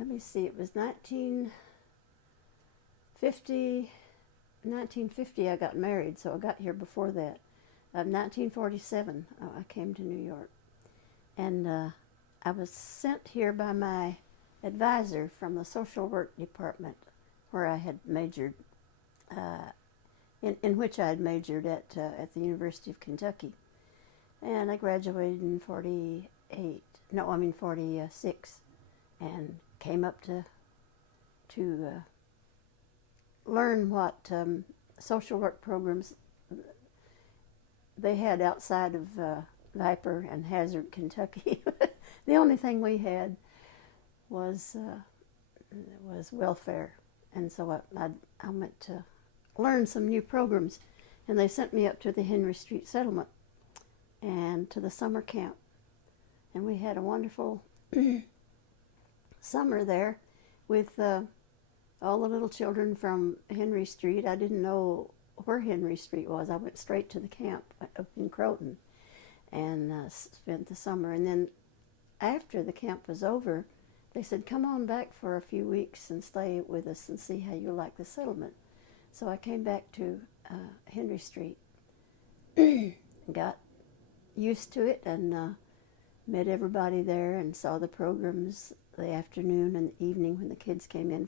let me see, it was 1950 I got married, so I got here before that. 1947 I came to New York. And I was sent here by my advisor from the social work department where I had majored, in which I had majored at the University of Kentucky. And I graduated in 46, and came up to learn what social work programs they had outside of Viper and Hazard, Kentucky. The only thing we had was welfare, and so I went to learn some new programs, and they sent me up to the Henry Street Settlement and to the summer camp, and we had a wonderful summer there with all the little children from Henry Street. I didn't know where Henry Street was. I went straight to the camp up in Croton and spent the summer. And then after the camp was over, they said, come on back for a few weeks and stay with us and see how you like the settlement. So I came back to Henry Street, got used to it, and met everybody there and saw the programs the afternoon and the evening when the kids came in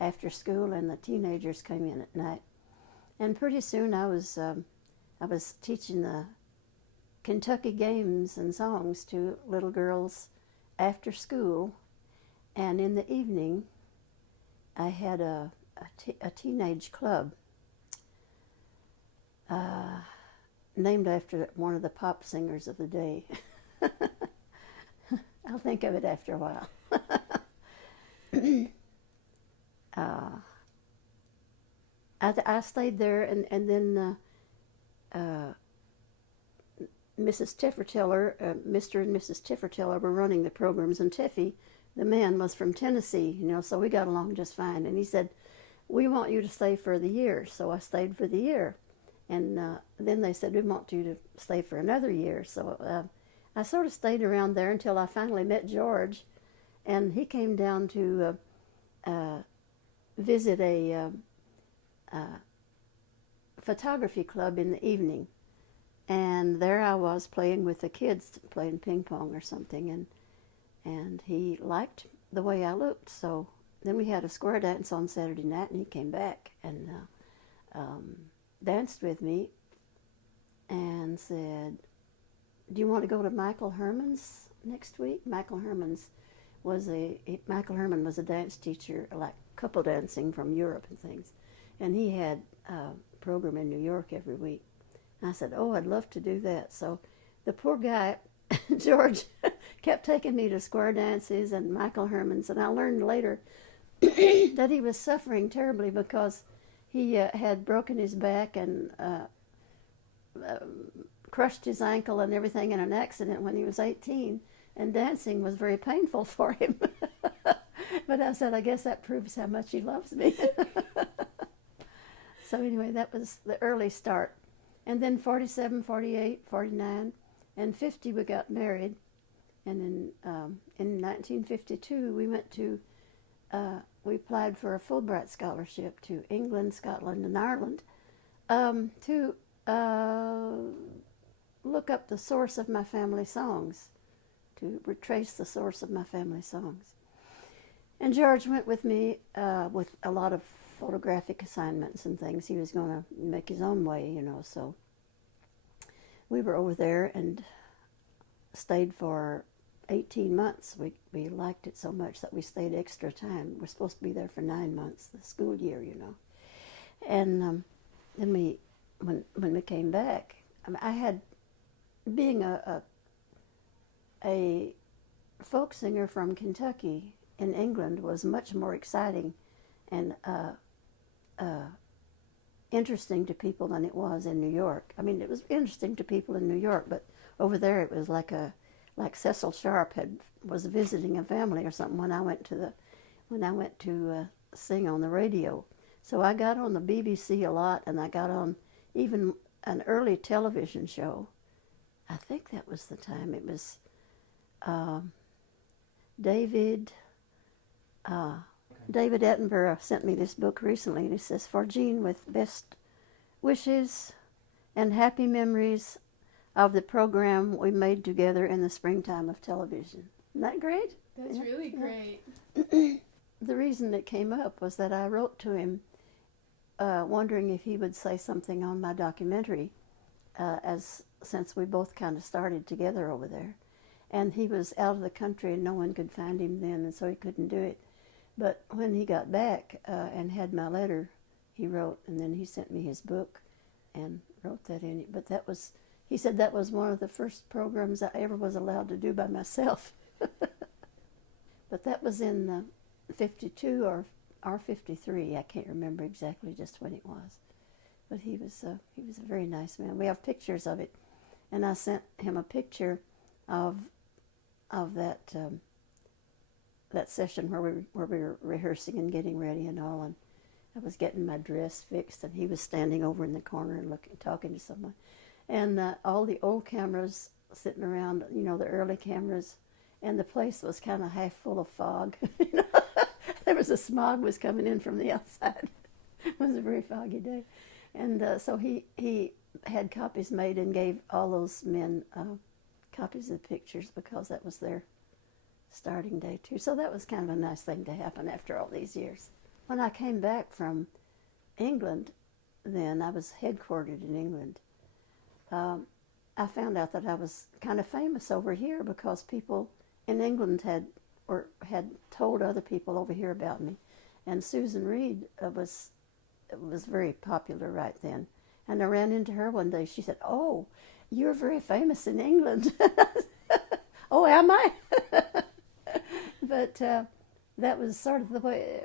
after school and the teenagers came in at night. And pretty soon I was teaching the Kentucky games and songs to little girls after school, and in the evening I had a teenage club named after one of the pop singers of the day. I'll think of it after a while. I stayed there, and then Mrs. Tiffertiller, Mr. and Mrs. Tiffertiller were running the programs, and Tiffy, the man, was from Tennessee, so we got along just fine. And he said, we want you to stay for the year. So I stayed for the year. And then they said, we want you to stay for another year. So I sort of stayed around there until I finally met George, and he came down to visit a photography club in the evening. And there I was playing with the kids, playing ping pong or something, and he liked the way I looked. So then we had a square dance on Saturday night, and he came back and danced with me and said, do you want to go to Michael Herman's next week? Michael Herman was a dance teacher, like couple dancing from Europe and things. And he had a program in New York every week. And I said, oh, I'd love to do that. So the poor guy, George, kept taking me to square dances and Michael Herman's. And I learned later that he was suffering terribly because he had broken his back and crushed his ankle and everything in an accident when he was 18. And dancing was very painful for him. But I said, I guess that proves how much he loves me. So anyway, that was the early start. And then 47, 48, 49, and 50 we got married. And in 1952 we went to, we applied for a Fulbright scholarship to England, Scotland, and Ireland to look up the source of my family songs, to retrace the source of my family songs. And George went with me with a lot of photographic assignments and things. He was going to make his own way, so we were over there and stayed for 18 months. We liked it so much that we stayed extra time. We're supposed to be there for 9 months, the school year, And then when we came back, I had, being a folk singer from Kentucky in England was much more exciting and interesting to people than it was in New York. I mean, it was interesting to people in New York, but over there it was like Cecil Sharp was visiting a family or something when I went to sing on the radio. So I got on the BBC a lot, and I got on even an early television show. I think that was the time. It was David Uh, David Attenborough sent me this book recently, and it says, "For Jean, with best wishes and happy memories of the program we made together in the springtime of television." Isn't that great? That's really great. The reason it came up was that I wrote to him wondering if he would say something on my documentary, since we both kind of started together over there. And he was out of the country and no one could find him then, and so he couldn't do it. But when he got back and had my letter, he wrote, and then he sent me his book and wrote that in it. But he said that was one of the first programs I ever was allowed to do by myself. But that was in 52 or 53. I can't remember exactly just when it was. But he was a very nice man. We have pictures of it, and I sent him a picture of that that session where we were rehearsing and getting ready and all. And I was getting my dress fixed, and he was standing over in the corner and talking to someone. And all the old cameras sitting around, the early cameras, and the place was kind of half full of fog. There was a smog was coming in from the outside. It was a very foggy day. And so he had copies made and gave all those men copies of the pictures because that was their starting day too. So that was kind of a nice thing to happen after all these years. When I came back from England, then I was headquartered in England. I found out that I was kind of famous over here because people in England had told other people over here about me, and Susan Reed was very popular right then. And I ran into her one day. She said, "Oh, you're very famous in England." "Oh, am I?" But that was sort of the way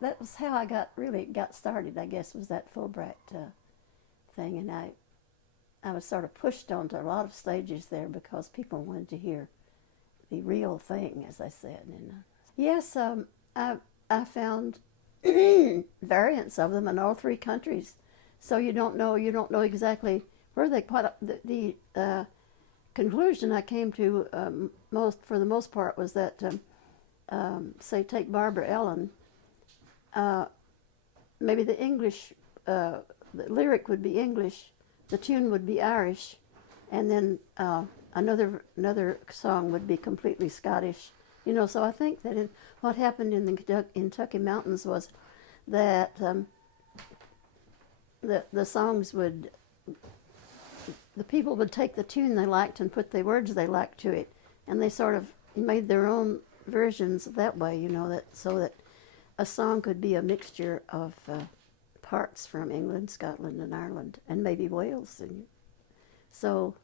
that was how I really got started, I guess, was that Fulbright thing. And I was sort of pushed onto a lot of stages there because people wanted to hear the real thing, as I said. And yes, I found variants of them in all three countries. So you don't know exactly where they put up. The conclusion I came to for the most part was that say take Barbara Ellen, maybe the English, the lyric would be English, the tune would be Irish, and then another song would be completely Scottish. So I think that what happened in the Kentucky Mountains was that the songs the people would take the tune they liked and put the words they liked to it, and they sort of made their own versions that way, so that a song could be a mixture of parts from England, Scotland, and Ireland, and maybe Wales. And so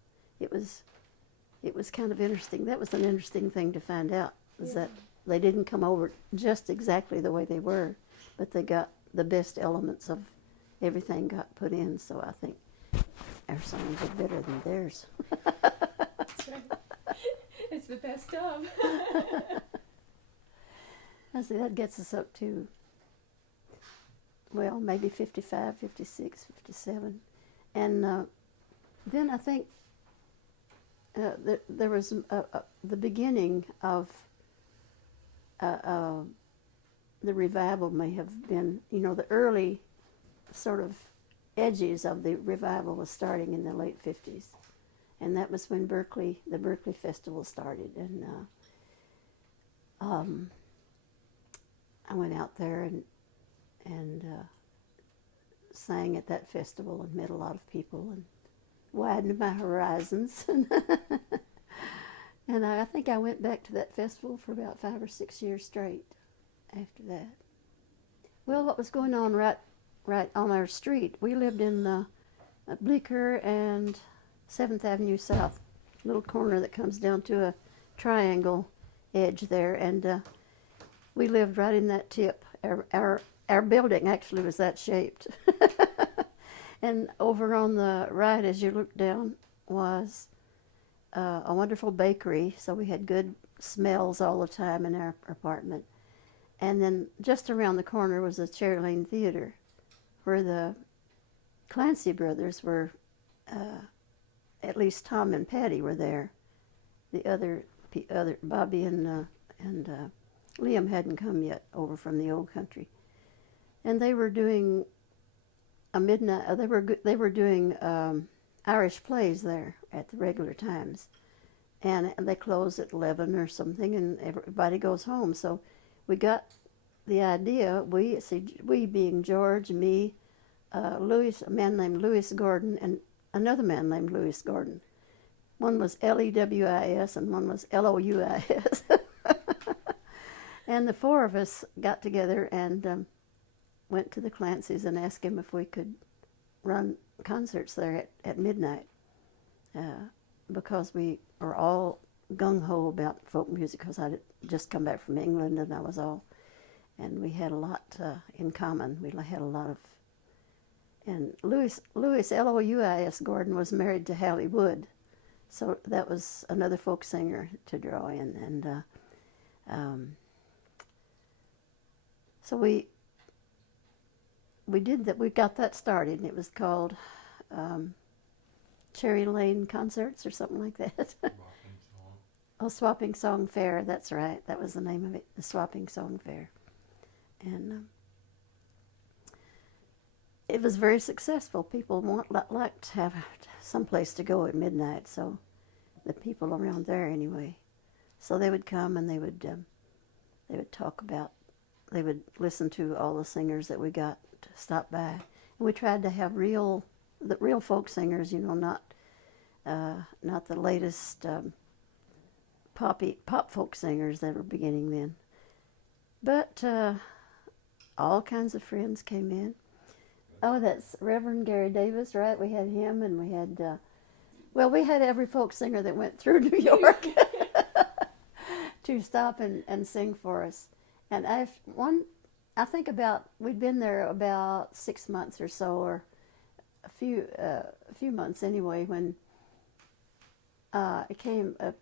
it was kind of interesting. That was an interesting thing to find out, was that they didn't come over just exactly the way they were, but they got the best elements of everything got put in. So I think our songs are better than theirs. That's right. It's the best of. I see that gets us up to, well, maybe 55, 56, 57. And then I think there was the beginning of the revival may have been, the early sort of edges of the revival was starting in the late 50s. And that was when the Berkeley Festival started. And I went out there and sang at that festival and met a lot of people and widened my horizons. And I think I went back to that festival for about 5 or 6 years straight after that. Well, what was going on right on our street, we lived in Bleecker and 7th Avenue South, little corner that comes down to a triangle edge there, and we lived right in that tip. Our building actually was that shaped. And over on the right, as you look down, was a wonderful bakery, so we had good smells all the time in our apartment. And then just around the corner was the Cherry Lane Theater, where the Clancy brothers were, at least Tom and Patty were there. The other Bobby and Liam hadn't come yet over from the old country, and they were doing a midnight. They were doing Irish plays there at the regular times, and they close at 11 or something, and everybody goes home. So we got the idea. We being George, me, Louis, a man named Louis Gordon, and another man named Louis Gordon. One was Lewis and one was Louis. And the four of us got together and went to the Clancy's and asked him if we could run concerts there at midnight, because we were all gung-ho about folk music, because I had just come back from England and we had a lot in common. We had a lot of, and Louis Louis Gordon was married to Hallie Wood, so that was another folk singer to draw in, and so we did that. We got that started, and it was called Cherry Lane Concerts or something like that. Oh, Swapping Song Fair. That's right. That was the name of it, the Swapping Song Fair, and it was very successful. People liked to have some place to go at midnight, so the people around there anyway. So they would come and they would talk about. They would listen to all the singers that we got to stop by, and we tried to have the real folk singers, not the latest pop folk singers that were beginning then. But all kinds of friends came in. Oh, that's Reverend Gary Davis, right? We had him, and we had we had every folk singer that went through New York to stop and sing for us. And I think we'd been there about 6 months or so, or a few months anyway, when it came not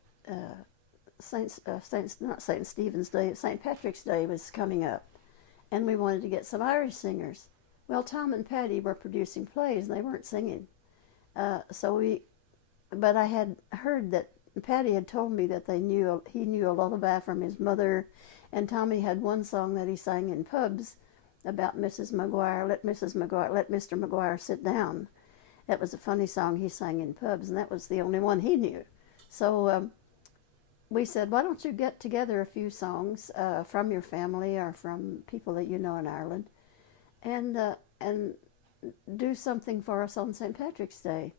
St. Stephen's Day, St. Patrick's Day was coming up, and we wanted to get some Irish singers. Well, Tom and Patty were producing plays, and they weren't singing. But I had heard that Patty had told me that he knew a lullaby from his mother, and Tommy had one song that he sang in pubs about Mrs. McGuire, let Mr. McGuire sit down. That was a funny song he sang in pubs, and that was the only one he knew. So we said, why don't you get together a few songs from your family or from people that you know in Ireland, and do something for us on St. Patrick's Day.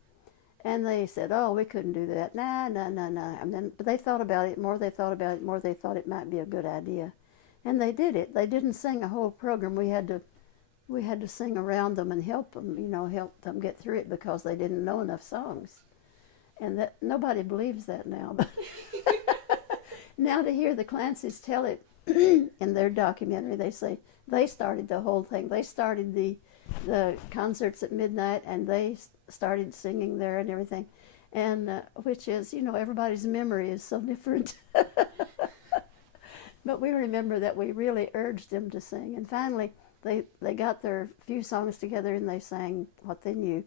And they said, oh, we couldn't do that. Nah. But they thought about it more. They thought it might be a good idea. And they did it. They didn't sing a whole program. We had to sing around them and help them get through it, because they didn't know enough songs. And that nobody believes that now. But now to hear the Clancy's tell it in their documentary, they say they started the whole thing. They started the concerts at midnight, and they started singing there and everything, and which is, everybody's memory is so different. But we remember that we really urged them to sing, and finally they got their few songs together and they sang what they knew,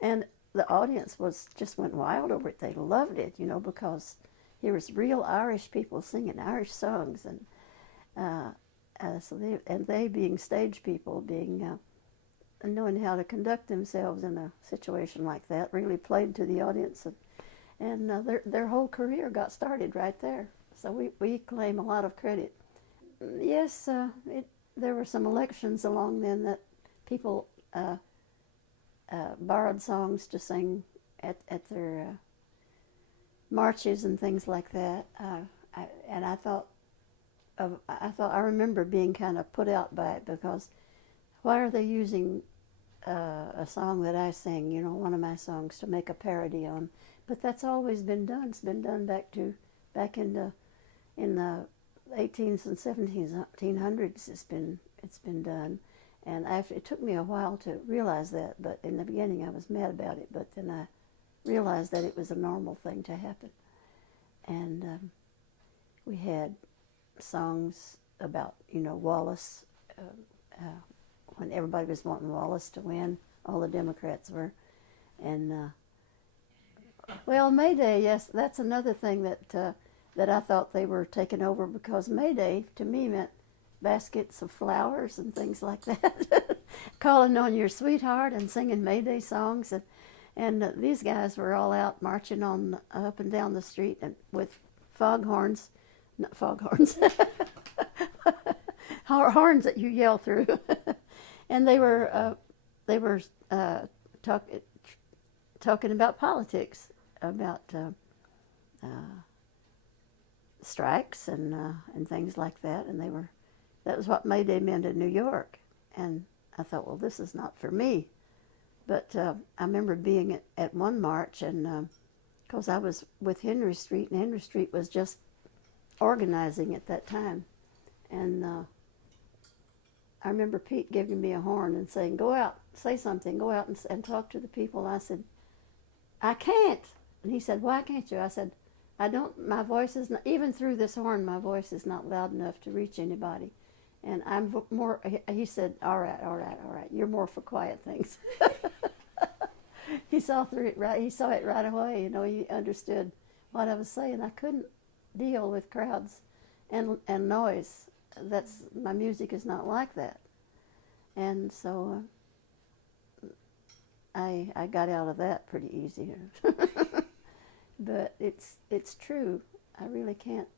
and the audience just went wild over it. They loved it, because here was real Irish people singing Irish songs, and they being stage people, being knowing how to conduct themselves in a situation like that, really played to the audience, and their whole career got started right there. So we claim a lot of credit. Yes, there were some elections along then that people borrowed songs to sing at their marches and things like that. I remember being kind of put out by it, because why are they using a song that I sing, one of my songs, to make a parody on? But that's always been done. It's been done back in the 18th and 1700s. It's been done, and it took me a while to realize that. But in the beginning, I was mad about it. But then I realized that it was a normal thing to happen, and we had songs about Wallace. When everybody was wanting Wallace to win, all the Democrats were. And, May Day, yes, that's another thing that that I thought they were taking over, because May Day to me meant baskets of flowers and things like that. Calling on your sweetheart and singing May Day songs. And these guys were all out marching on up and down the street and with foghorns, not foghorns, horns that you yell through. And they were talking about politics, about strikes and things like that. And that was what May Day meant in New York. And I thought, well, this is not for me. But I remember being at one march, and because I was with Henry Street, and Henry Street was just organizing at that time. And I remember Pete giving me a horn and saying, go out, say something, go out and talk to the people. I said, I can't. And he said, why can't you? I said, I don't, my voice is not, even through this horn, my voice is not loud enough to reach anybody. And I'm more, he said, all right, you're more for quiet things. He saw through it right, he saw it right away, he understood what I was saying. I couldn't deal with crowds and noise. My music is not like that. And so I got out of that pretty easy. But it's true. I really can't.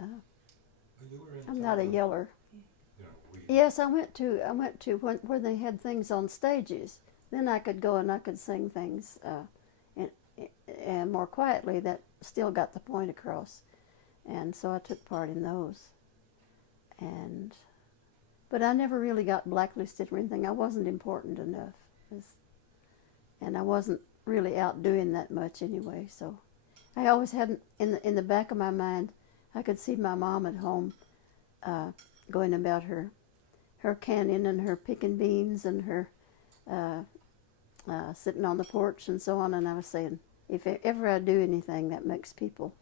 I'm not a yeller. Yes, I went to where they had things on stages. Then I could go and I could sing things and more quietly that still got the point across. And so I took part in those. But I never really got blacklisted or anything. I wasn't important enough. And I wasn't really out doing that much anyway. So I always had in the back of my mind, I could see my mom at home going about her canning and her picking beans and her sitting on the porch and so on. And I was saying, if ever I do anything that makes people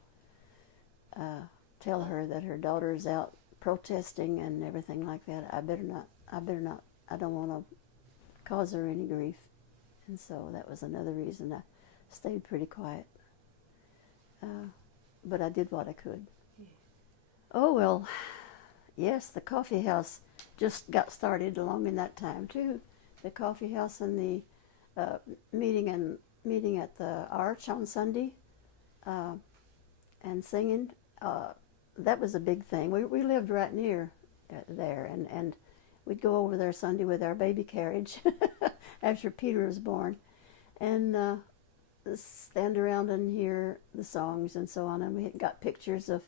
tell her that her daughter's out protesting and everything like that, I better not. I don't want to cause her any grief. And so that was another reason I stayed pretty quiet. But I did what I could. Yeah. Oh, well, yes, the coffee house just got started along in that time, too. The coffee house and the meeting at the Arch on Sunday and singing. That was a big thing. We lived right near there, and we'd go over there Sunday with our baby carriage after Peter was born, and stand around and hear the songs and so on. And we had got pictures of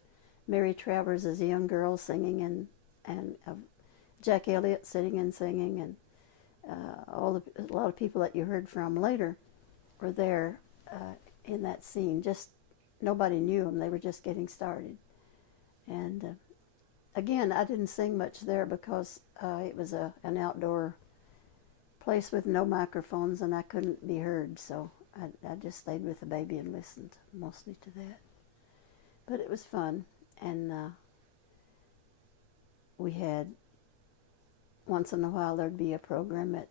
Mary Travers as a young girl singing, and Jack Elliott sitting and singing, and a lot of people that you heard from later were there in that scene. Just nobody knew them; they were just getting started. And again, I didn't sing much there because it was an outdoor place with no microphones, and I couldn't be heard. So I just stayed with the baby and listened mostly to that. But it was fun, and we had, once in a while there'd be a program at,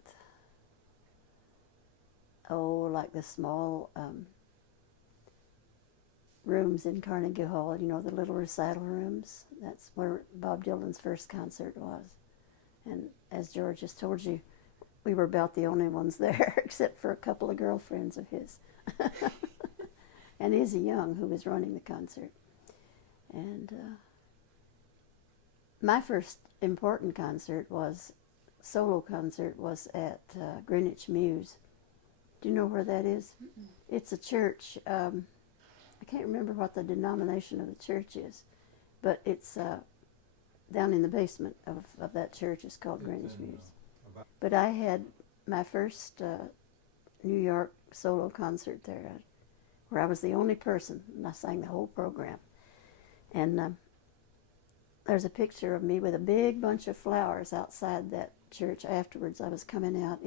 like the small rooms in Carnegie Hall, the little recital rooms. That's where Bob Dylan's first concert was. And as George has told you, we were about the only ones there, except for a couple of girlfriends of his. And Izzy Young, who was running the concert. And my first important solo concert was at Greenwich Mews. Do you know where that is? Mm-mm. It's a church. I can't remember what the denomination of the church is, but it's down in the basement of that church. It's called Greenwich Mews. But I had my first New York solo concert there, where I was the only person, and I sang the whole program. And there's a picture of me with a big bunch of flowers outside that church. Afterwards, I was coming out.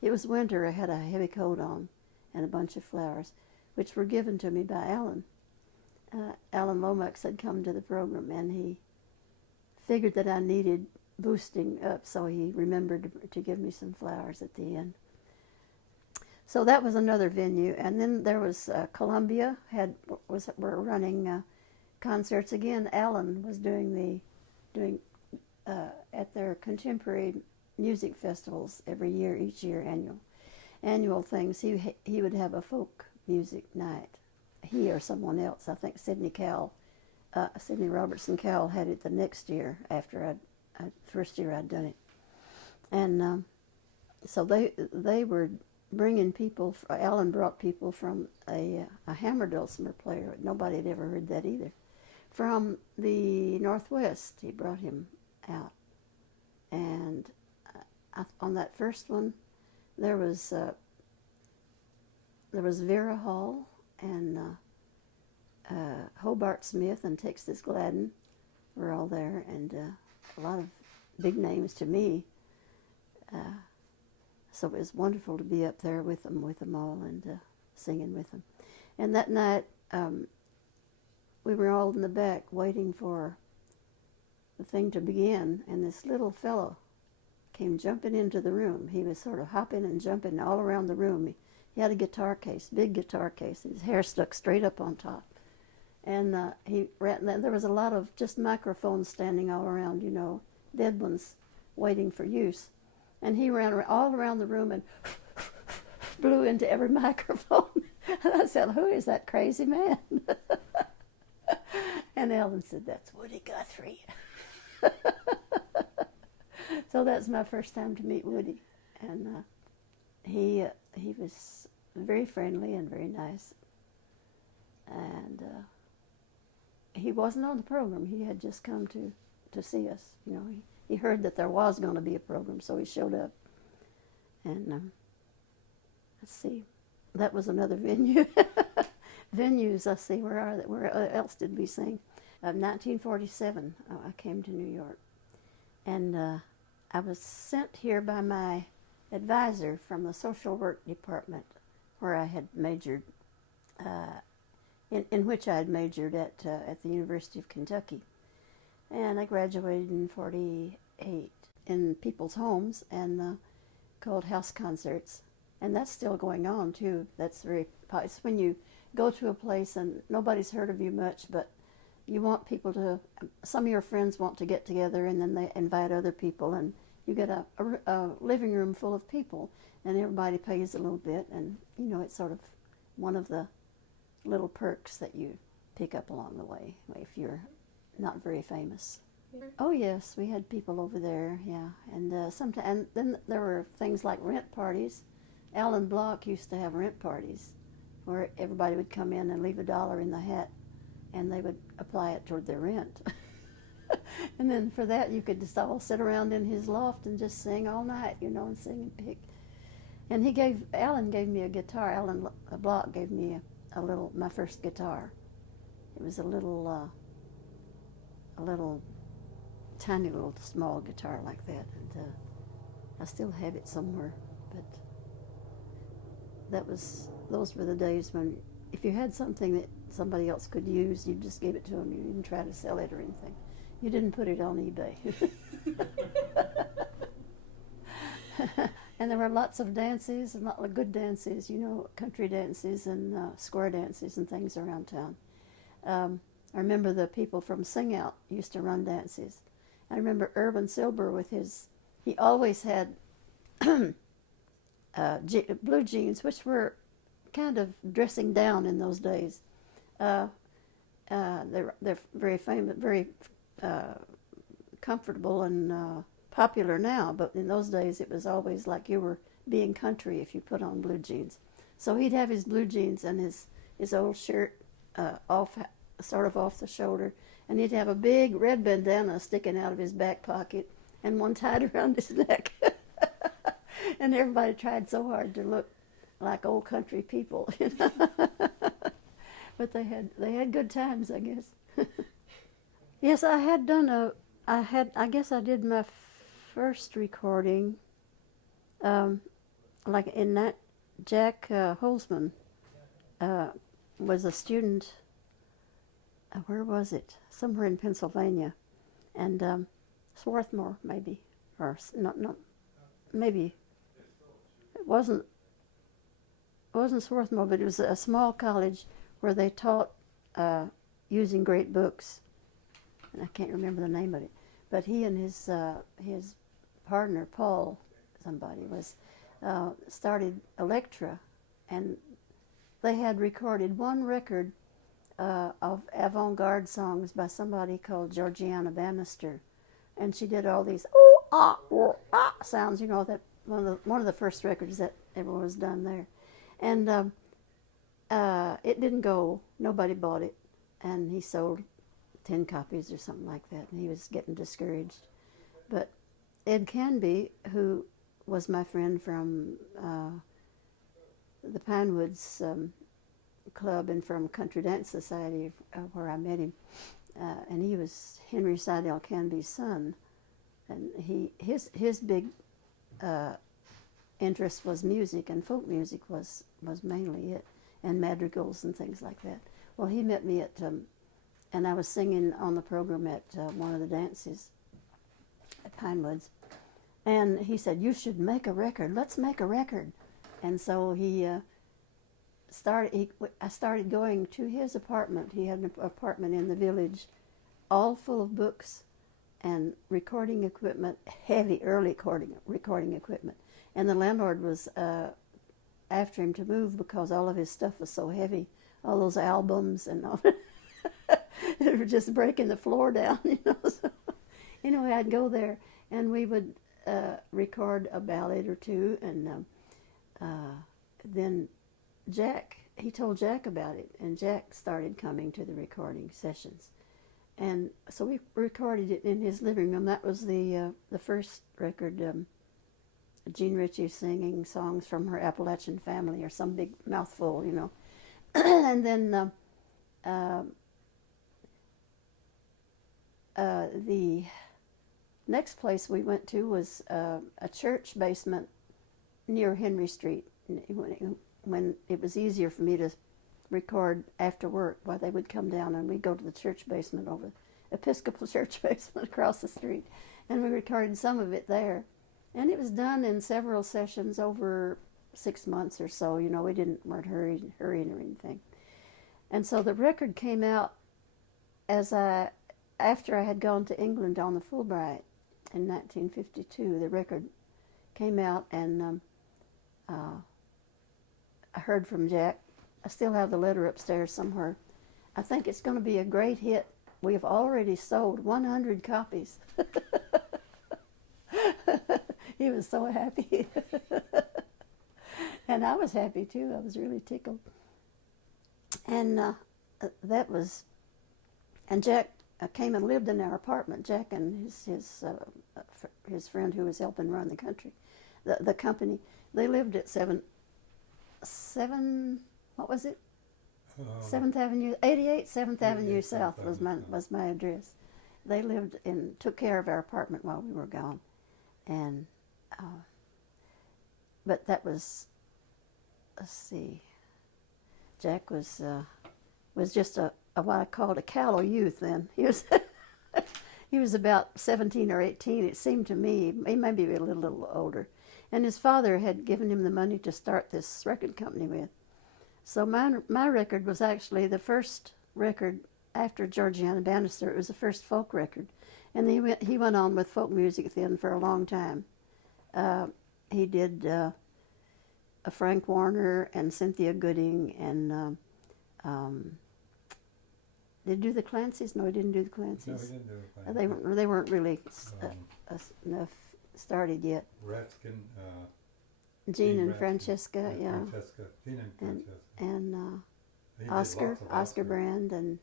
It was winter. I had a heavy coat on and a bunch of flowers, which were given to me by Alan. Alan Lomax had come to the program, and he figured that I needed boosting up, so he remembered to give me some flowers at the end. So that was another venue. And then there was Columbia were running concerts again. Alan was doing at their contemporary music festivals every year, each year, annual things. He would have a folk music night. He or someone else, I think Sidney Robertson Cowell had it the next year after first year I'd done it, and so they were bringing people. Alan brought people from a hammer dulcimer player. Nobody had ever heard that either. From the Northwest, he brought him out, and on that first one, there was Vera Hall and Hobart Smith and Texas Gladden were all there, and a lot of big names to me. So it was wonderful to be up there with them all, and singing with them. And that night, we were all in the back waiting for the thing to begin, and this little fellow came jumping into the room. He was sort of hopping and jumping all around the room. He had a guitar case, big guitar case, and his hair stuck straight up on top. And there was a lot of just microphones standing all around, dead ones waiting for use. And he ran all around the room and blew into every microphone. And I said, "Who is that crazy man?" And Ellen said, "That's Woody Guthrie." So that's my first time to meet Woody. And he was very friendly and very nice. And he wasn't on the program. He had just come to see us. He heard that there was going to be a program, so he showed up. And let's see, that was another venue. Venues, let's see, where else did we sing? 1947, I came to New York. And I was sent here by my advisor from the social work department, where I had majored, in which I had majored at the University of Kentucky. And I graduated in 48 in people's homes and called house concerts. And that's still going on, too. It's when you go to a place and nobody's heard of you much, but you want people to, some of your friends want to get together, and then they invite other people, and you get a living room full of people, and everybody pays a little bit, and it's sort of one of the little perks that you pick up along the way if you're not very famous. Oh yes, we had people over there, yeah, and and then there were things like rent parties. Alan Block used to have rent parties where everybody would come in and leave $1 in the hat, and they would apply it toward their rent. And then for that, you could just all sit around in his loft and just sing all night, and sing and pick. And Alan gave me a guitar. Alan Block gave me my first guitar. It was a little tiny little small guitar like that, and I still have it somewhere. But those were the days when if you had something that somebody else could use, you just gave it to them. You didn't try to sell it or anything. You didn't put it on eBay. And there were lots of dances, and lot of good dances, country dances and square dances and things around town. I remember the people from Sing Out used to run dances. I remember Urban Silber he always had blue jeans, which were kind of dressing down in those days. They're very famous, very comfortable and popular now, but in those days it was always like you were being country if you put on blue jeans. So he'd have his blue jeans and his old shirt sort of off the shoulder, and he'd have a big red bandana sticking out of his back pocket and one tied around his neck. And everybody tried so hard to look like old country people, But they had good times, I guess. Yes, I guess I did my first recording, like in that Jack Holzman was a student. Where was it? Somewhere in Pennsylvania, and Swarthmore maybe, or not maybe. It wasn't Swarthmore, but it was a small college where they taught using great books, and I can't remember the name of it, but he and his partner Paul, somebody was started Electra, and they had recorded one record of avant-garde songs by somebody called Georgiana Bannister, and she did all these ooh ah sounds. You know, that one of the first records that ever was done there, and it didn't go. Nobody bought it, and he sold 10 copies or something like that, and he was getting discouraged. But Ed Canby, who was my friend from the Pinewoods Club and from Country Dance Society, where I met him, and he was Henry Seidel Canby's son, and his big interest was music, and folk music was mainly it, and madrigals and things like that. Well, he met me at, and I was singing on the program at one of the dances at Pinewoods, and he said, "You should make a record. Let's make a record." And so I started going to his apartment. He had an apartment in the village, all full of books and recording equipment, heavy early recording equipment. And the landlord was after him to move because all of his stuff was so heavy, all those albums and all. They were just breaking the floor down, you know. So, anyway, I'd go there, and we would record a ballad or two, and then he told Jack about it, and Jack started coming to the recording sessions. And so we recorded it in his living room. That was the first record, Jean Ritchie singing songs from her Appalachian family, or some big mouthful, you know. And then the next place we went to was a church basement near Henry Street, when it was easier for me to record after work, while they would come down, and we'd go to the church basement over, Episcopal church basement across the street, and we recorded some of it there. And it was done in several sessions over 6 months or so. You know, we weren't hurrying or anything. And so the record came out after I had gone to England on the Fulbright in 1952. The record came out, and I heard from Jack. I still have the letter upstairs somewhere. I think it's going to be a great hit. We have already sold 100 copies. He was so happy. And I was happy too. I was really tickled. And and Jack came and lived in our apartment. Jack and his friend who was helping run the company. They lived at 7 what was it? 7th Avenue, 88 7th Avenue South was my address. They lived and took care of our apartment while we were gone, and but that was, let's see, Jack was just a what I called a callow youth then. He was about 17 or 18. It seemed to me he may be a little older, and his father had given him the money to start this record company with. So my record was actually the first record after Georgiana Bannister. It was the first folk record, and he went on with folk music then for a long time. He did a Frank Warner and Cynthia Gooding, and did he do the Clancys? No, he didn't do the Clancys. No, he didn't do the Clancys. They weren't really enough started yet. Ratskin, Jean and Francesca, yeah. Jean and Francesca. And He did Oscar lots of Oscar. Brand, and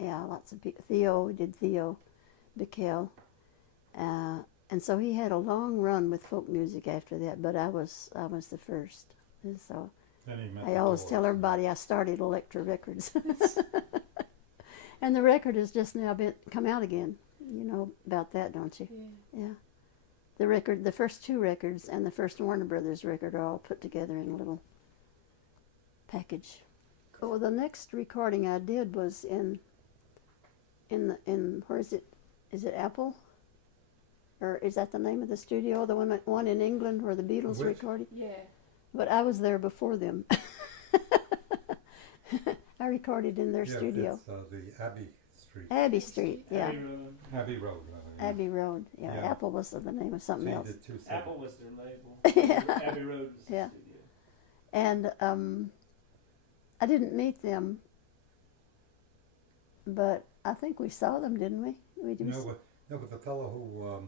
yeah, lots of people. Theo did Theo Bickel. And so he had a long run with folk music after that, but I was the first. And so Then he met I the always Doors. tell everybody I started Electra Records. And the record has just now come out again. You know about that, don't you? Yeah. Yeah. The first two records and the first Warner Brothers record are all put together in a little package. Well, the next recording I did was in where is it? Is it Apple? Or is that the name of the studio? The one in England where the Beatles Which? recorded? Yeah. But I was there before them. I recorded in their Yeah, studio. it's the Abbey Street. Abbey Street, yeah. Abbey Road. Abbey Road, rather. Yeah. Abbey Road, yeah. Yeah. Apple was the name of So something you else. did two Apple was their label. Yeah. Abbey Road was the Yeah. studio. And I didn't meet them, but I think we saw them, didn't we? We just, But the fellow who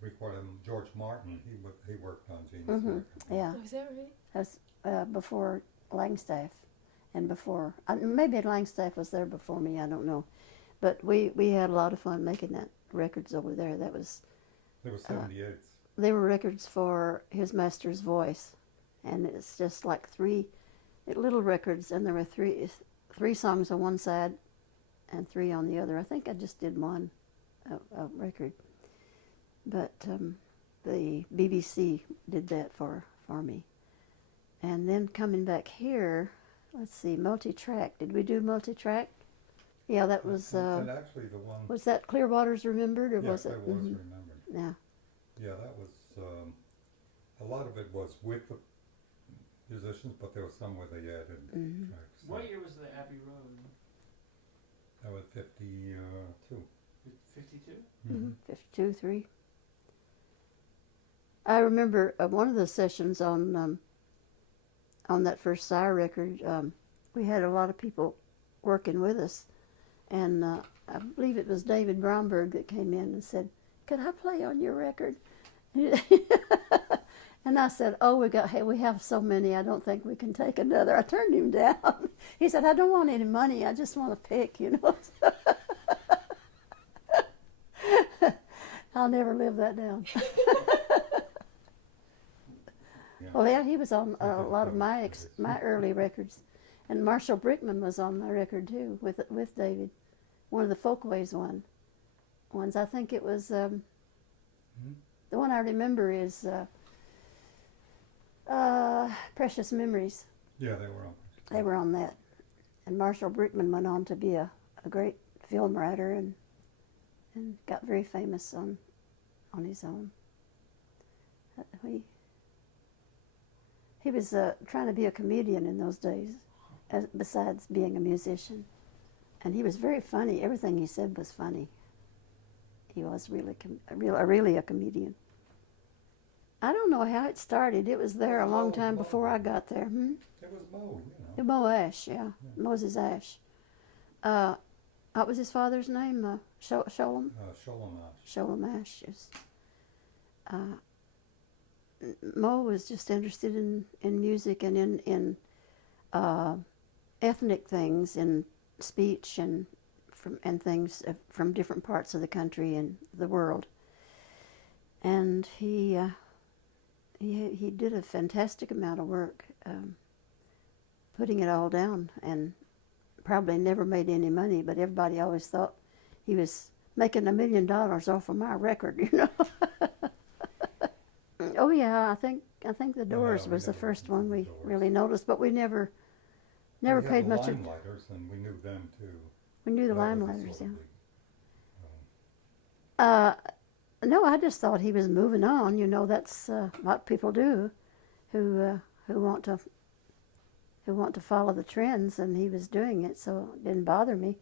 recorded him, George Martin, he worked on Gene's Mhm, record. yeah. Oh, is that right? That's before Langstaff, and before maybe Langstaff was there before me. I don't know, but we had a lot of fun making that records over there. That was There were 78. they were records for his master's voice, and it's just like three little records, and there were three songs on one side and three on the other. I think I just did one a record, but the BBC did that for me. And then coming back here, let's see, multi-track. Did we do multi-track? Yeah, that was. And actually the one. Was that Clearwater's Remembered, or Yeah, was it? it was Mhm. remembered. Yeah. Yeah, that was. A lot of it was with the musicians, but there was some where they added Mhm. tracks. So What year was the Abbey Road? that was 52. 52? Mm-hmm. 52, 3. I remember one of the sessions on that first Sire record. We had a lot of people working with us, and I believe it was David Bromberg that came in and said, "Could I play on your record?" And I said, "Oh, we have so many. I don't think we can take another." I turned him down. He said, "I don't want any money. I just want to pick, you know." I'll never live that down. Yeah. Well, yeah, he was on I a did lot of cover my this. my early records, and Marshall Brickman was on my record too with David, one of the Folkways ones. I think it was the one I remember is Precious Memories. Yeah, they were on. They were on that, and Marshall Brickman went on to be a great film writer and got very famous on his own. He was trying to be a comedian in those days, besides being a musician. And he was very funny. Everything he said was funny. He was really a comedian. I don't know how it started. It was there a long time before I got there. It was Mo, you know. Mo Ash, yeah. Moses Ash. What was his father's name? Sholem? Sholomash. Sholem Ash, yes. Mo was just interested in music and in ethnic things, in speech and things from different parts of the country and the world. And he did a fantastic amount of work putting it all down, and probably never made any money, but everybody always thought he was making $1 million off of my record, you know. Oh yeah, I think the Doors we was the never first listened to one the we Doors. really noticed, but we never paid much. We had the Limelighters, and we knew them too. We knew the That was a Limelighters, sort yeah. of No, I just thought he was moving on. You know, that's what people do, who want to follow the trends, and he was doing it, so it didn't bother me.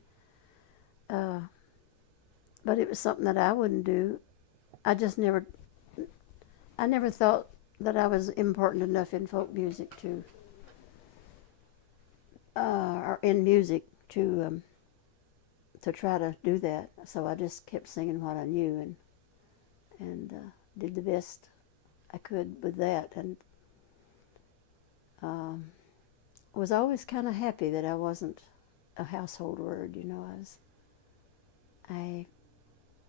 But it was something that I wouldn't do. I never thought that I was important enough in folk music or in music to try to do that. So I just kept singing what I knew and did the best I could with that, and was always kind of happy that I wasn't a household word. You know,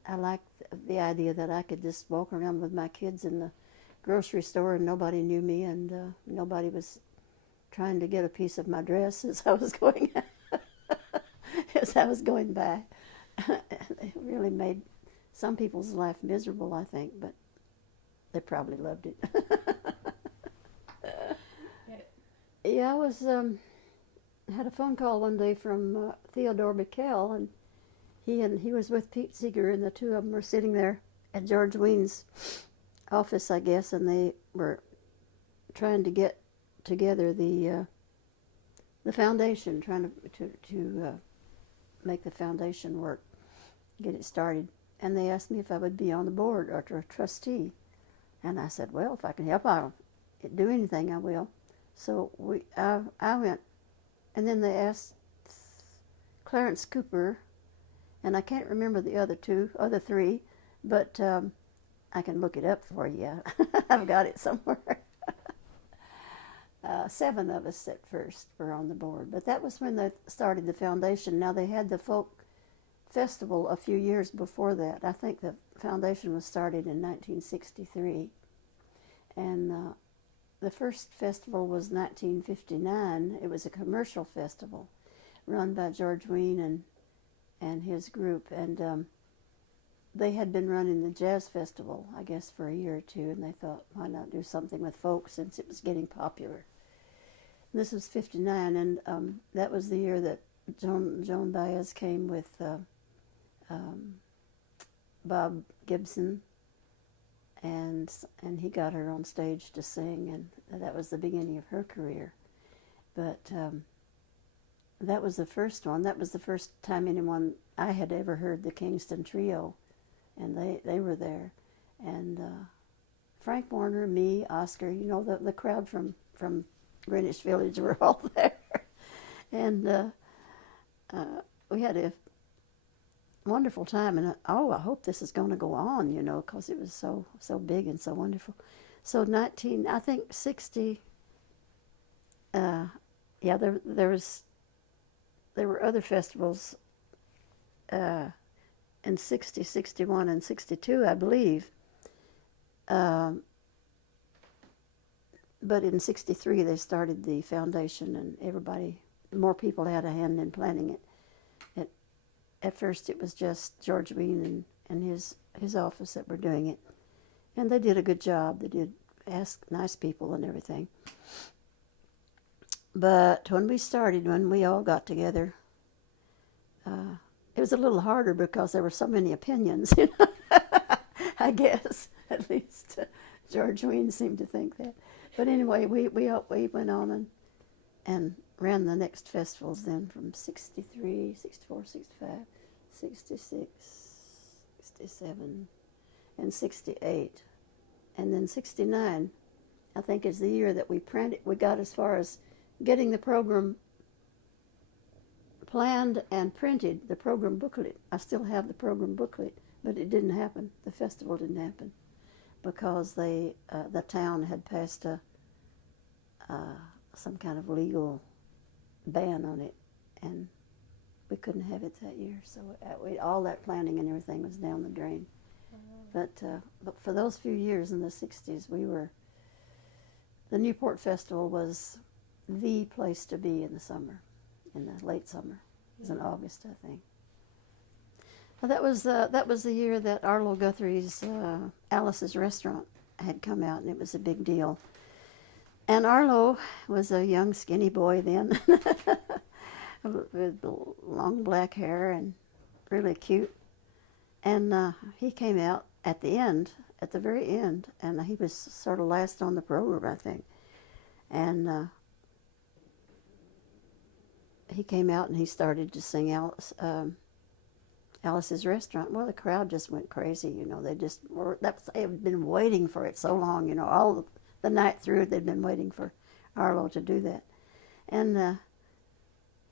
I liked the idea that I could just walk around with my kids in the grocery store and nobody knew me, and nobody was trying to get a piece of my dress as I was going by. It really made some people's life miserable, I think, but they probably loved it. Yeah, I was had a phone call one day from Theodore Bickel, and he was with Pete Seeger, and the two of them were sitting there at George Wean's office, I guess, and they were trying to get together the the foundation, trying to make the foundation work, get it started. And they asked me if I would be on the board or a trustee. And I said, well, if I can help, I'll do anything, I will. So I went, and then they asked Clarence Cooper, and I can't remember the other three, but I can look it up for you. I've got it somewhere. 7 of us at first were on the board, but that was when they started the foundation. Now they had the folk festival a few years before that. I think the foundation was started in 1963, and the first festival was 1959. It was a commercial festival run by George Wein and his group, and they had been running the jazz festival, I guess, for a year or two, and they thought, why not do something with folk since it was getting popular. And this was 59, and that was the year that Joan Baez came with Bob Gibson, and he got her on stage to sing, and that was the beginning of her career. But that was the first one. That was the first time I had ever heard the Kingston Trio, and they were there. And Frank Warner, me, Oscar, the crowd from Greenwich Village were all there. And we had a wonderful time, and I hope this is going to go on, because it was so big and so wonderful. So 60. There were other festivals in 60, 61, and 62, I believe. But in 63, they started the foundation, and more people had a hand in planning it. At first, it was just George Wein and his office that were doing it. And they did a good job. They did ask nice people and everything. But when we all got together, it was a little harder because there were so many opinions, I guess. At least George Wein seemed to think that. But anyway, we went on and ran the next festivals then from 63, 64, 65, 66, 67, and 68. And then 69, I think, is the year that we got as far as getting the program planned and printed, the program booklet. I still have the program booklet, but it didn't happen. The festival didn't happen because the town had passed some kind of legal ban on it, and we couldn't have it that year. So all that planning and everything was down the drain. But for those few years in the 60s, the Newport Festival was the place to be in the summer, in the late summer. It was in August, I think. Well, that was the year that Arlo Guthrie's Alice's Restaurant had come out, and it was a big deal. And Arlo was a young, skinny boy then, with long black hair and really cute. And he came out at the very end, and he was sort of last on the program, I think. And he came out and he started to sing Alice's Restaurant. Well, the crowd just went crazy, they had been waiting for it so long, all the night through they'd been waiting for Arlo to do that. And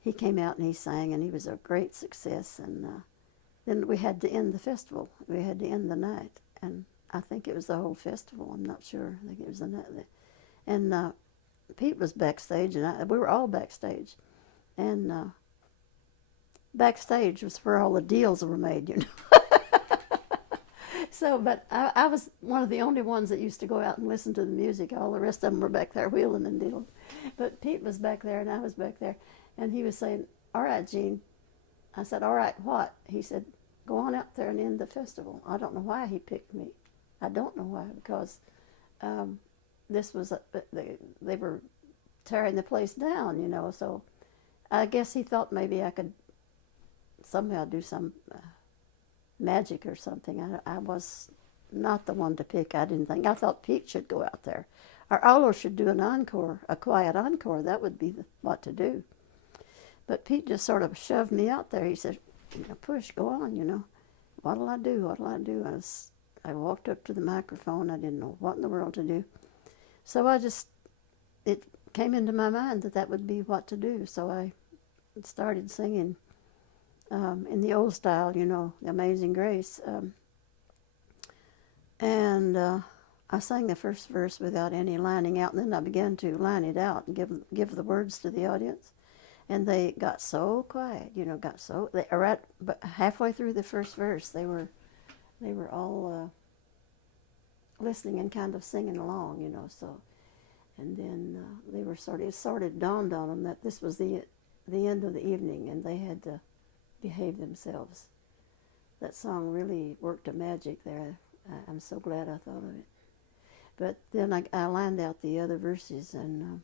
he came out and he sang, and he was a great success. And then we had to end the festival. We had to end the night. And I think it was the whole festival. I'm not sure. I think it was the night. And Pete was backstage, and we were all backstage. And backstage was where all the deals were made, So, but I was one of the only ones that used to go out and listen to the music. All the rest of them were back there wheeling and dealing. But Pete was back there, and I was back there. And he was saying, all right, Gene. I said, all right, what? He said, go on out there and end the festival. I don't know why he picked me. I don't know why, because this was, they were tearing the place down, so I guess he thought maybe I could somehow do some magic or something. I was not the one to pick. I didn't think. I thought Pete should go out there. Or Arlo should do an encore, a quiet encore. That would be what to do. But Pete just sort of shoved me out there. He said, push, go on, What'll I do? What'll I do? I walked up to the microphone. I didn't know what in the world to do. So it came into my mind that would be what to do. So I started singing in the old style, the Amazing Grace. And I sang the first verse without any lining out, and then I began to line it out and give the words to the audience. And they got so quiet, but halfway through the first verse, they were all listening and kind of singing along, so. And then it sort of dawned on them that this was the end of the evening, and they had to behave themselves. That song really worked a magic there. I'm so glad I thought of it. But then I lined out the other verses, and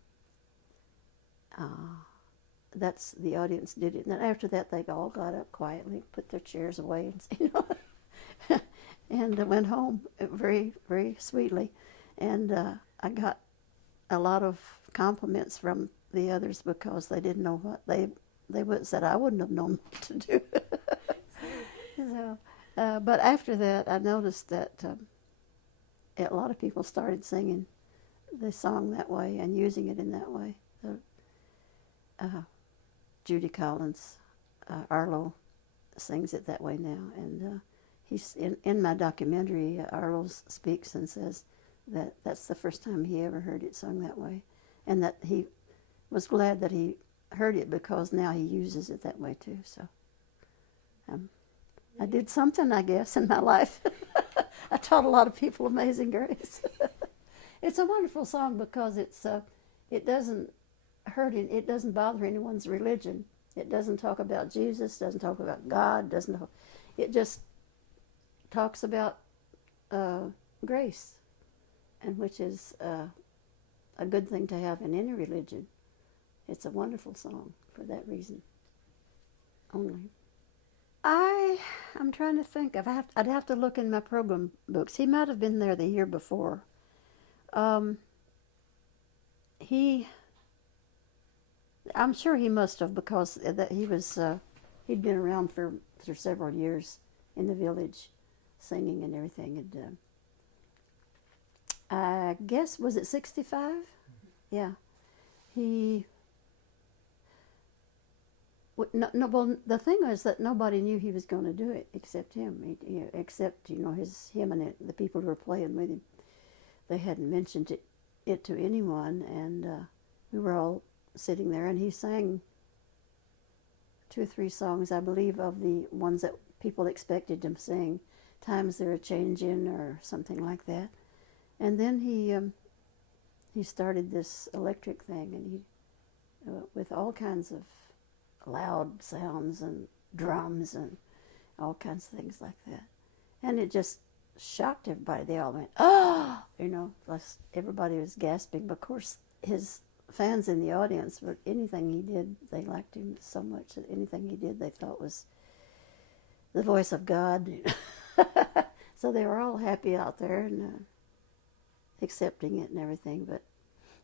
that's the audience did it. And then after that, they all got up quietly, put their chairs away, and and went home very, very sweetly. And I got a lot of compliments from the others because they didn't know what they said I wouldn't have known what to do. So, but after that, I noticed that a lot of people started singing the song that way and using it in that way. Judy Collins, Arlo, sings it that way now, and he's in my documentary. Arlo speaks and says that's the first time he ever heard it sung that way, and that he was glad that he heard it because now he uses it that way too. So I did something, I guess, in my life. I taught a lot of people Amazing Grace. It's a wonderful song because it doesn't hurt it. It doesn't bother anyone's religion. It doesn't talk about Jesus. Doesn't talk about God. It just talks about grace, and which is a good thing to have in any religion. It's a wonderful song for that reason only. I'm trying to think. I'd have to look in my program books. He might have been there the year before. I'm sure he must have, because that he'd been around for several years in the village, singing and everything. And I guess, was it 65? Yeah, well, the thing was that nobody knew he was going to do it except him. Except him and the people who were playing with him. They hadn't mentioned it to anyone, and we were all sitting there, and he sang 2 or 3 songs, I believe, of the ones that people expected him to sing. Times They're a Changin', or something like that. And then he started this electric thing, and he with all kinds of loud sounds and drums and all kinds of things like that. And it just shocked everybody. They all went, "Oh!" Everybody was gasping. But of course, his fans in the audience, but anything he did, they liked him so much that anything he did they thought was the voice of God. So they were all happy out there and accepting it and everything. But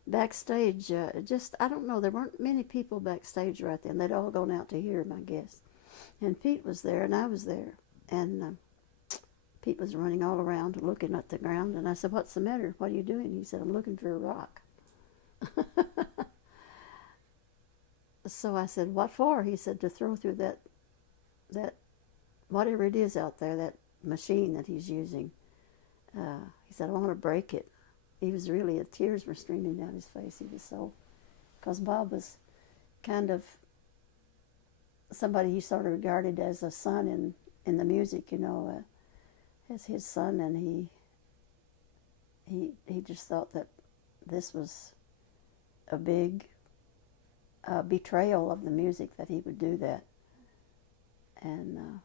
backstage, I don't know, there weren't many people backstage right then. They'd all gone out to hear him, I guess. And Pete was there, and I was there. And Pete was running all around looking at the ground. And I said, "What's the matter? What are you doing?" He said, "I'm looking for a rock." So I said, "What for?" He said, "To throw through that whatever it is out there, that machine that he's using." He said, "I want to break it." He was really, tears were streaming down his face. He was so, because Bob was kind of somebody he sort of regarded as a son in the music, as his son, and he just thought that this was a big betrayal of the music that he would do that. And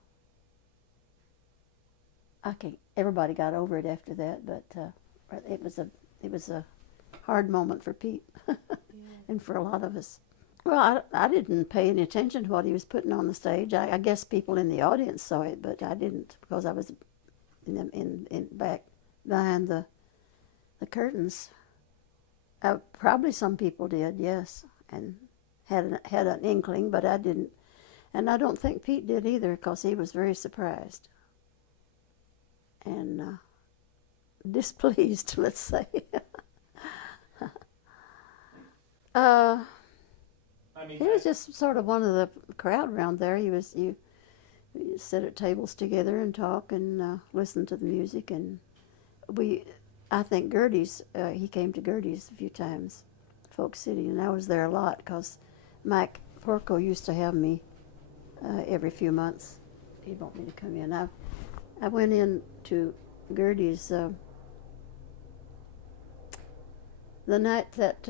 everybody got over it after that, but it was a hard moment for Pete and for a lot of us. Well, I didn't pay any attention to what he was putting on the stage. I guess people in the audience saw it, but I didn't, because I was in back behind the curtains. Probably some people did, yes, and had an inkling, but I didn't. And I don't think Pete did either, because he was very surprised and displeased, let's say. I mean, He was just sort of one of the crowd around there. You sit at tables together and talk and listen to the music. And I think Gertie's, he came to Gertie's a few times, Folk City, and I was there a lot because Mike Porco used to have me every few months. He'd want me to come in. I went in to Gertie's the night that,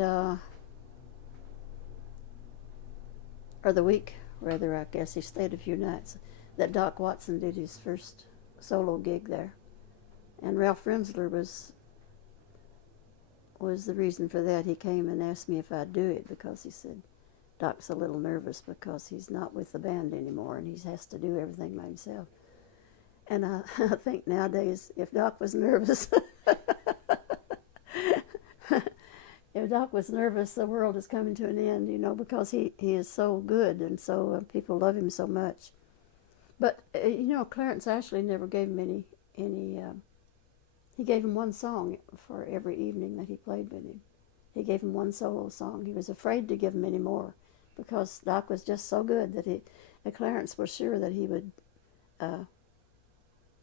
or the week, rather, I guess he stayed a few nights, that Doc Watson did his first solo gig there. And Ralph Rensler was the reason for that. He came and asked me if I'd do it, because he said Doc's a little nervous because he's not with the band anymore and he has to do everything by himself. And I think nowadays, if Doc was nervous, if Doc was nervous, the world is coming to an end, you know, because he is so good, and so people love him so much. But, you know, Clarence Ashley never gave him any he gave him one song for every evening that he played with him. He gave him one solo song. He was afraid to give him any more, because Doc was just so good that Clarence was sure that he would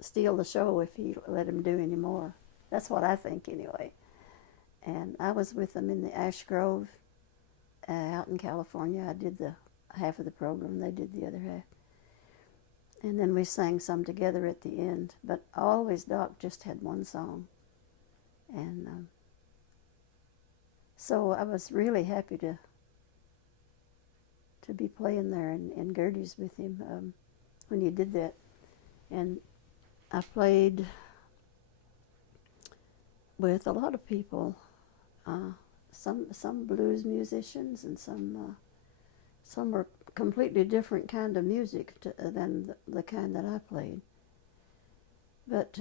steal the show if he let him do any more. That's what I think, anyway. And I was with them in the Ash Grove out in California. I did the half of the program. They did the other half. And then we sang some together at the end. But always Doc just had one song. And so I was really happy to be playing there in Gertie's with him when he did that. And I played with a lot of people, some blues musicians, and some were completely different kind of music than the kind that I played. But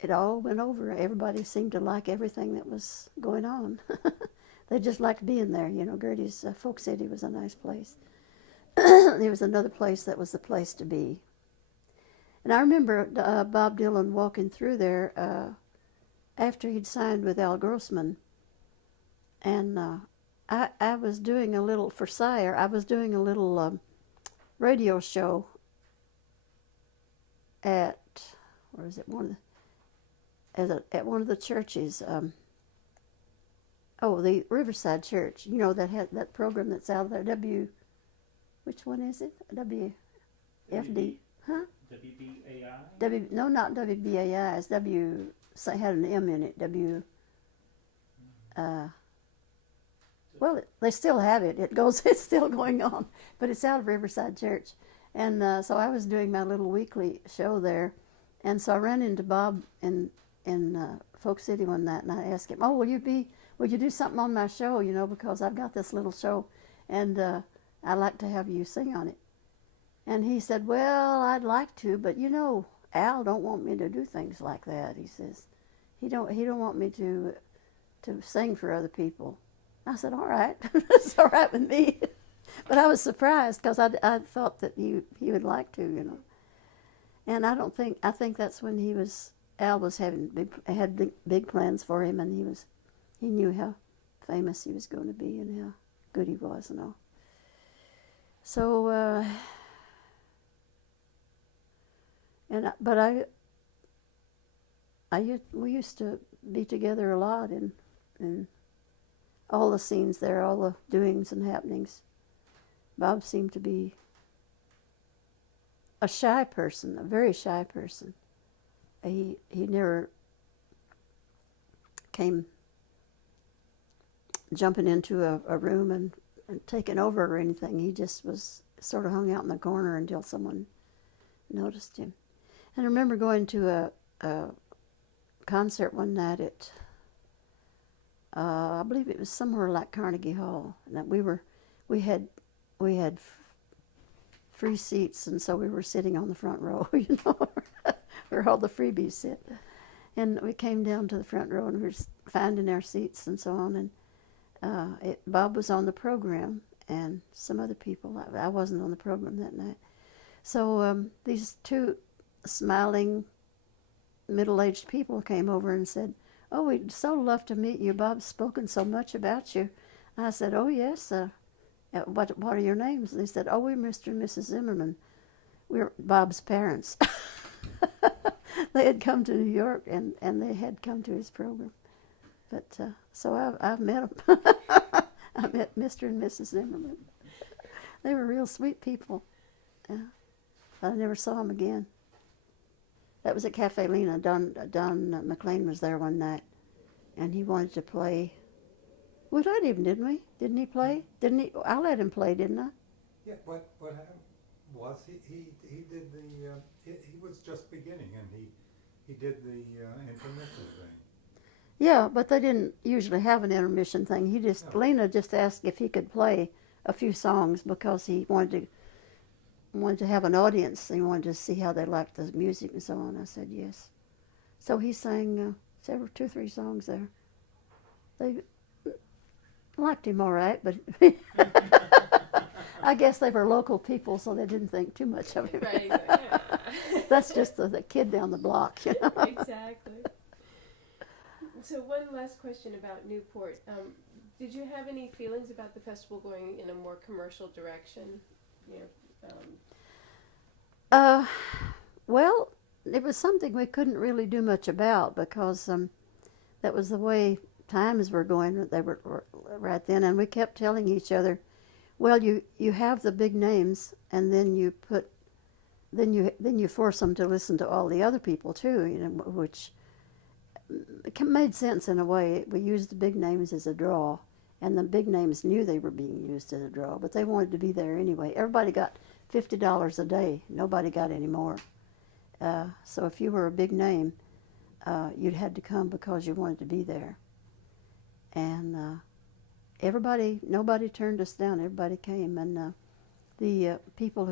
it all went over. Everybody seemed to like everything that was going on. They just liked being there. You know, Gertie's Folk City was a nice place. There was another place that was the place to be. And I remember Bob Dylan walking through there after he'd signed with Al Grossman. And I was doing a little, for Sire, I was doing a little radio show at, where is it, at one of the churches. The Riverside Church. You know, that had that program that's out there, which one is it? WFD, huh? WBAI? No, not WBAI. It's had an M in it. Well, they still have it. It's still going on, but it's out of Riverside Church. And so I was doing my little weekly show there, and so I ran into Bob in Folk City one night, and I asked him, "Oh, will you do something on my show? You know, because I've got this little show, and I'd like to have you sing on it." And he said, "Well, I'd like to, but you know, Al don't want me to do things like that." He says, "He don't want me to sing for other people." I said, "All right, it's all right with me." But I was surprised, because I thought that he would like to, you know. And I think that's when Al was had big plans for him, and he knew how famous he was going to be and how good he was and all. So, we used to be together a lot in all the scenes there, all the doings and happenings. Bob seemed to be a shy person, a very shy person. He never came jumping into a room and taking over or anything. He just was sort of hung out in the corner until someone noticed him. And I remember going to a concert one night at, I believe it was somewhere like Carnegie Hall, and that we had free seats, and so we were sitting on the front row, you know, where all the freebies sit. And we came down to the front row and we were finding our seats and so on. And Bob was on the program and some other people. I wasn't on the program that night. So these two smiling middle-aged people came over and said, "Oh, we'd so love to meet you. Bob's spoken so much about you." I said, "Oh, yes. What are your names?" They said, "Oh, we're Mr. and Mrs. Zimmerman. We're Bob's parents." They had come to New York, and they had come to his program. But so I've met them. I met Mr. and Mrs. Zimmerman. They were real sweet people. Yeah. I never saw them again. That was at Cafe Lena. Don McLean was there one night, and he wanted to play. We let him, didn't we? Didn't he play? Didn't he? I let him play, didn't I? Yeah, what happened was he did the he was just beginning, and he did the intermission thing. Yeah, but they didn't usually have an intermission thing. Lena just asked if he could play a few songs because he wanted to have an audience. He wanted to see how they liked the music and so on. I said yes. So he sang 2 or 3 songs there. They liked him all right, but I guess they were local people, so they didn't think too much of him. Right. Yeah. That's just the kid down the block, you know. Exactly. So one last question about Newport. Did you have any feelings about the festival going in a more commercial direction? You know, Well, it was something we couldn't really do much about because that was the way times were going. They were right then, and we kept telling each other, "Well, you have the big names, and then you force them to listen to all the other people too, you know, which made sense in a way. We used the big names as a draw, and the big names knew they were being used as a draw, but they wanted to be there anyway. Everybody got $50 a day. Nobody got any more. So if you were a big name, you'd had to come because you wanted to be there. And nobody turned us down. Everybody came, and the people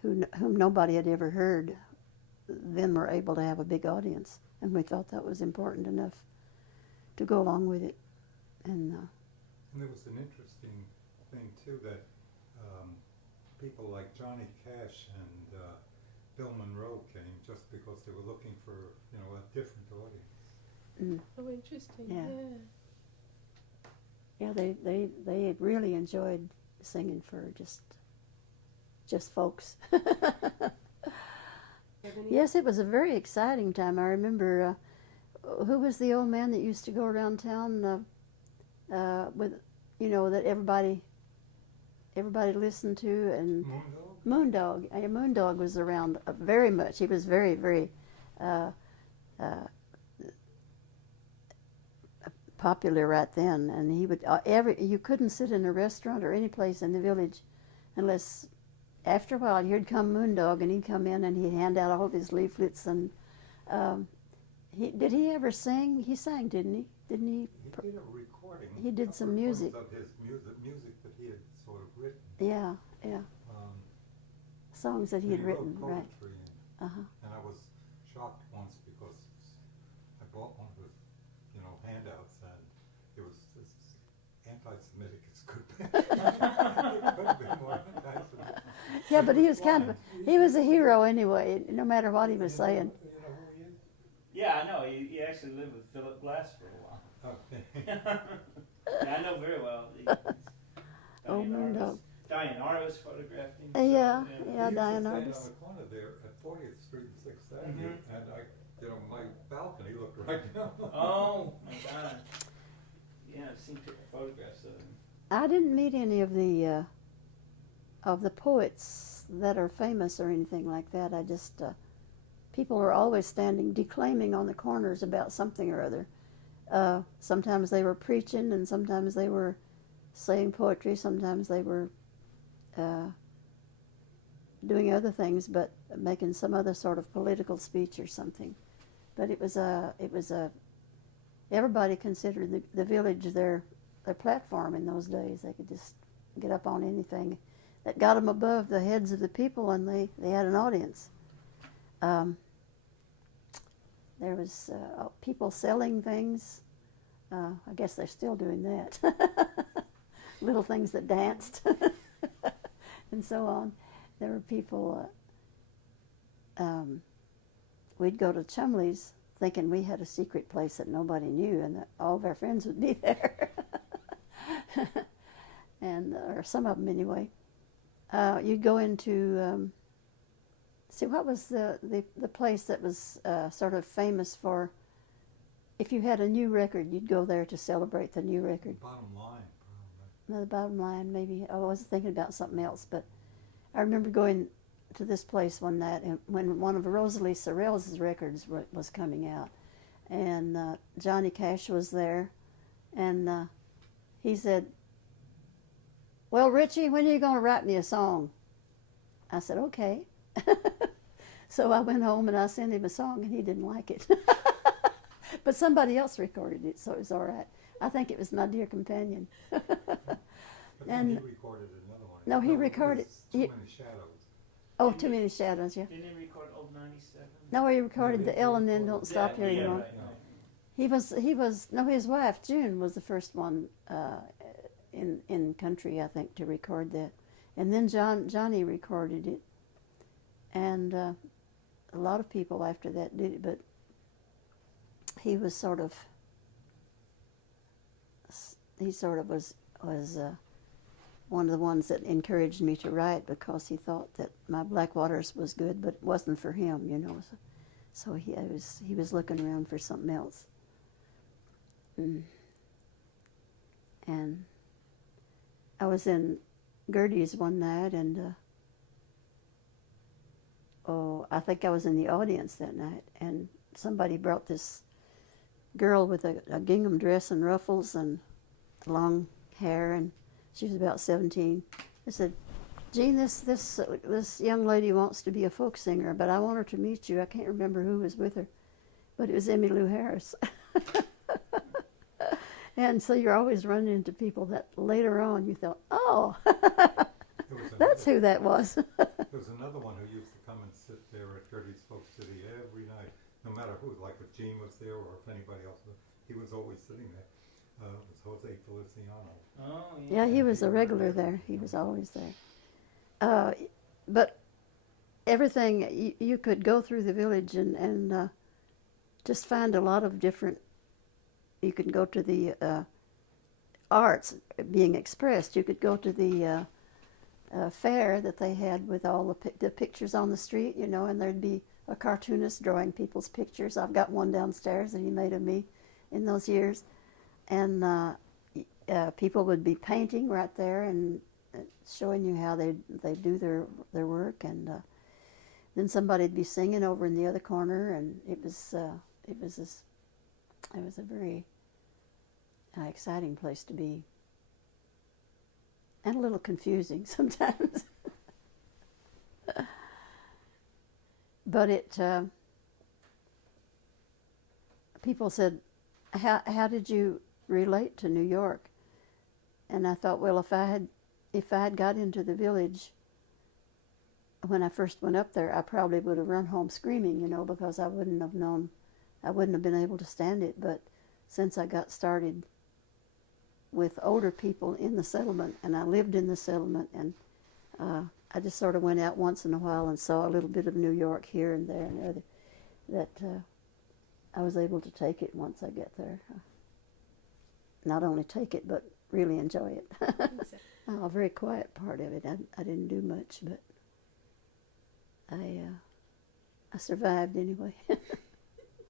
whom nobody had ever heard then were able to have a big audience, and we thought that was important enough to go along with it. And there was an interesting thing too that people like Johnny Cash and Bill Monroe came just because they were looking for a different audience. oh, interesting. Yeah. Yeah, they really enjoyed singing for just folks. Yes, it was a very exciting time. I remember who was the old man that used to go around town with, that everybody listened to, and Moondog? Moondog. Moondog was around very much. He was very, very popular right then, and he would you couldn't sit in a restaurant or any place in the village unless after a while here'd come Moondog, and he'd come in and he'd hand out all of his leaflets. And did he ever sing? He sang, didn't he? Didn't he? He did a recording. He did some music. Of his music that he had sort of written. Yeah. Songs that he had written, wrote right? poetry, and I was shocked once because I bought one with, handouts, and it was as anti-Semitic as could be. It could have been more anti-Semitic. Yeah, but he was he was a hero anyway, no matter what he was saying. You know who he is? Yeah, I know. He actually lived with Philip Glass for a while. Okay. Yeah, I know very well. Oh, Moondog. Diane Artis photographed him. Yeah, He used Diane to stay Artis. on the corner there at 40th Street and 6th Avenue, Mhm. and my balcony looked right down. Oh my God. Yeah, I've seen photographs of him. I didn't meet any of the poets that are famous or anything like that. I just people are always declaiming on the corners about something or other. Sometimes they were preaching, and sometimes they were saying poetry. Sometimes they were doing other things, but making some other sort of political speech or something. But it was everybody considered the village their platform in those days. They could just get up on anything that got them above the heads of the people, and they had an audience. there was people selling things. I guess they're still doing that. Little things that danced and so on. There were people, we'd go to Chumley's thinking we had a secret place that nobody knew and that all of our friends would be there. And or some of them anyway. You'd go into, see, what was the place that was sort of famous for, if you had a new record, you'd go there to celebrate the new record. Bottom line, probably. No, the Bottom Line, maybe. I was thinking about something else, but I remember going to this place one night and when one of Rosalie Sorrell's records was coming out, and Johnny Cash was there, and he said, "Well, Ritchie, when are you going to write me a song?" I said, "Okay." So I went home and I sent him a song, and he didn't like it. But somebody else recorded it, so it was all right. I think it was My Dear Companion. But then And- he recorded another one. No, he it recorded- was Too he- Many Shadows. Oh, Too Many Shadows, yeah. Didn't he record Old 97? No, he recorded the L and then Don't Stop Yeah, Here yeah, Anymore. right. He was, no, his wife, June, was the first one in country, I think, to record that. And then Johnny recorded it. And a lot of people after that did it, but he was sort of, was one of the ones that encouraged me to write, because he thought that my Black Waters was good, but it wasn't for him, you know. So he was looking around for something else. And I was in Gertie's one night, and I think I was in the audience that night, and somebody brought this girl with a gingham dress and ruffles and long hair, and she was about 17. I said, "Jean, this young lady wants to be a folk singer, but I want her to meet you." I can't remember who was with her, but it was Emmylou Harris. And so you're always running into people that later on you thought, "Oh, There was that's another, who that was." there was another one who used to come and sit there at Gertie's Folk City every night, no matter who, like if Gene was there or if anybody else was, he was always sitting there. It was Jose Feliciano. Oh, Yeah, he was a regular there. He was always there. But everything, you could go through the village and just find a lot of different, you could go to the arts being expressed. You could go to the fair that they had with all the pictures on the street, you know, and there'd be a cartoonist drawing people's pictures. I've got one downstairs that he made of me in those years. And people would be painting right there and showing you how they do their work, and then somebody'd be singing over in the other corner, and it was a very exciting place to be, and a little confusing sometimes. But people said, how did you relate to New York? And I thought, well, if I had got into the village when I first went up there, I probably would have run home screaming, you know, because I wouldn't have been able to stand it. But since I got started with older people in the settlement, and I lived in the settlement, and I just sort of went out once in a while and saw a little bit of New York here and there and other, that I was able to take it once I get there. Not only take it, but really enjoy it. A very quiet part of it. I didn't do much, but I survived anyway.